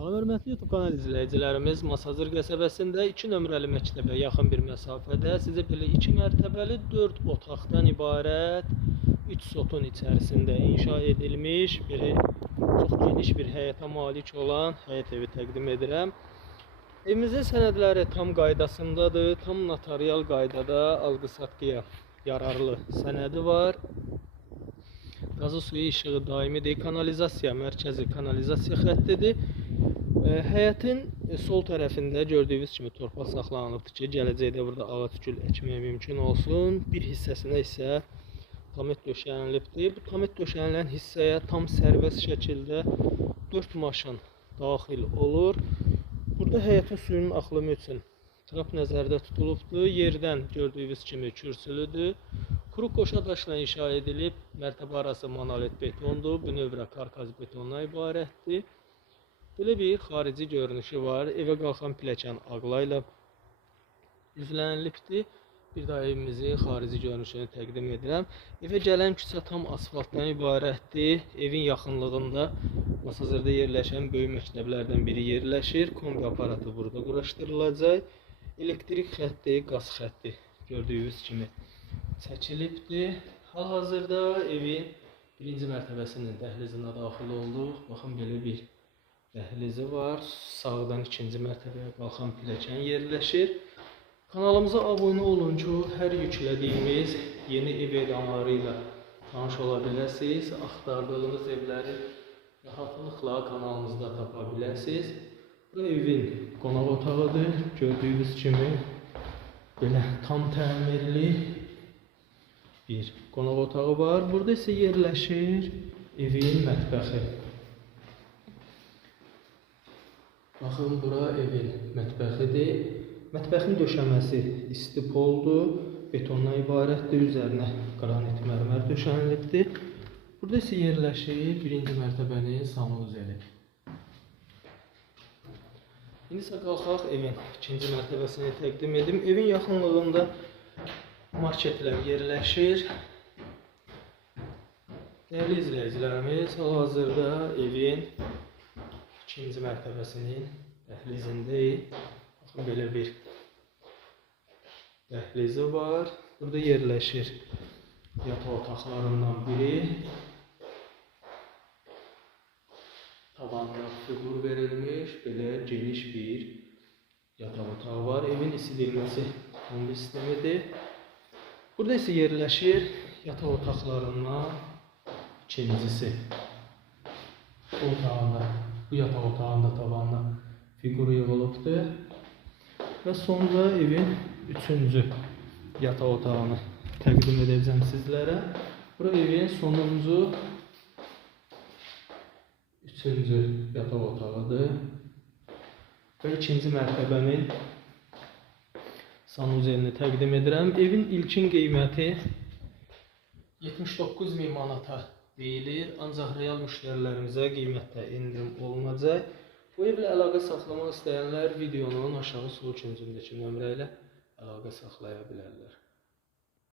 Salam hörmətli YouTube kanal izləyicilərimiz, Masazır qəsəbəsində 2 nömrəli məktəbə yaxın bir məsafədə sizə belə 2 mərtəbəli 4 otaqdan ibarət 3 sotun içərisində inşa edilmiş belə çox geniş bir həyətə malik olan həyət evi təqdim edirəm. Evimizin sənədləri tam qaydasındadır, tam notarial qaydada alqı-satqıya yararlı sənədi var. Qazı suyu işığı daimidir. Kanalizasiya mərkəzi kanalizasiya xəttidir. Həyətin e, sol tərəfində gördüyünüz kimi torpaq saxlanılıbdır ki, gələcəkdə burada ağac gül əkmək mümkün olsun. Bir hissəsinə isə tamet döşənilibdir. Bu tamet döşənilən hissəyə tam sərbəst şəkildə 4 maşın daxil olur. Burada həyətə suyun axımı üçün trap nəzərdə tutulubdur. Yerdən gördüyünüz kimi kürsülüdür. Kuru qoşa daşla inşa edilib, mərtəbə arası monolit betondur, bünövrə karkaz betondan ibarətdir. Belə bir xarici görünüşü var. Evə qalxan pilləkən ağla ilə üzlənilibdir. Bir daha evimizin xarici görünüşünü təqdim edirəm. Evə gələn küçə tam asfaltdan ibarətdir. Evin yaxınlığında Masazırda yerləşən böyük məktəblərdən biri yerləşir. Kombi aparatı burada quraşdırılacaq. Elektrik xətti, qaz xətti gördüyünüz kimi çəkilibdir. Hal-hazırda evin birinci mərtəbəsinin dəhlizinə daxil olduq. Baxın belə bir dəhlizi var. Sağdan ikinci mərtəbəyə qalxan pilləkən yerləşir. Kanalımıza abunə olun ki, hər yüklədiyimiz yeni ev elanları ilə tanış ola biləsiniz. Axtardığınız evləri rahatlıqla kanalımızda tapa biləsiniz. Bu evin qonaq otağıdır. Gördüyünüz kimi belə tam təmirli bir qonaq otağı var. Burada isə yerləşir evin mətbəxi. Baxın, bura evin mətbəxidir. Mətbəxin döşəməsi isti poldur, betondan ibarətdir, üzərinə qranit mərmər döşənilibdir. Burada isə yerləşir birinci mərtəbənin sanuzeli. İndi isə qalxaq evin ikinci mərtəbəsini təqdim edim. Evin yaxınlığında marketlər yerləşir. Dəyərli izləyicilərimiz, hal-hazırda evin ikinci mərtəbəsinin dəhlizindəyik. Baxın, belə bir dəhlizi var. Burada yerləşir yataq otaqlarından biri. Tavanda fiqur verilmiş, belə geniş bir yataq otağı var. Evin isidilməsi kombi sistemidir. Burada isə yerləşir yataq otaqlarından ikincisi. Otağında, bu yataq otağında tavanına fiqur yığılıbdır. Və sonra evin üçüncü yataq otağını təqdim edəcəm sizlərə. Bura evin sonuncu üçüncü yataq otağıdır. Və ikinci mərtəbənin sanuzelini təqdim edirəm. Evin ilkin qiyməti 79 min manata deyilir. Ancaq real müştərilərimizə qiymətdə endirim olunacaq. Bu evlə əlaqə saxlamaq istəyənlər videonun aşağı sol küncündəki nömrə ilə əlaqə saxlaya bilərlər.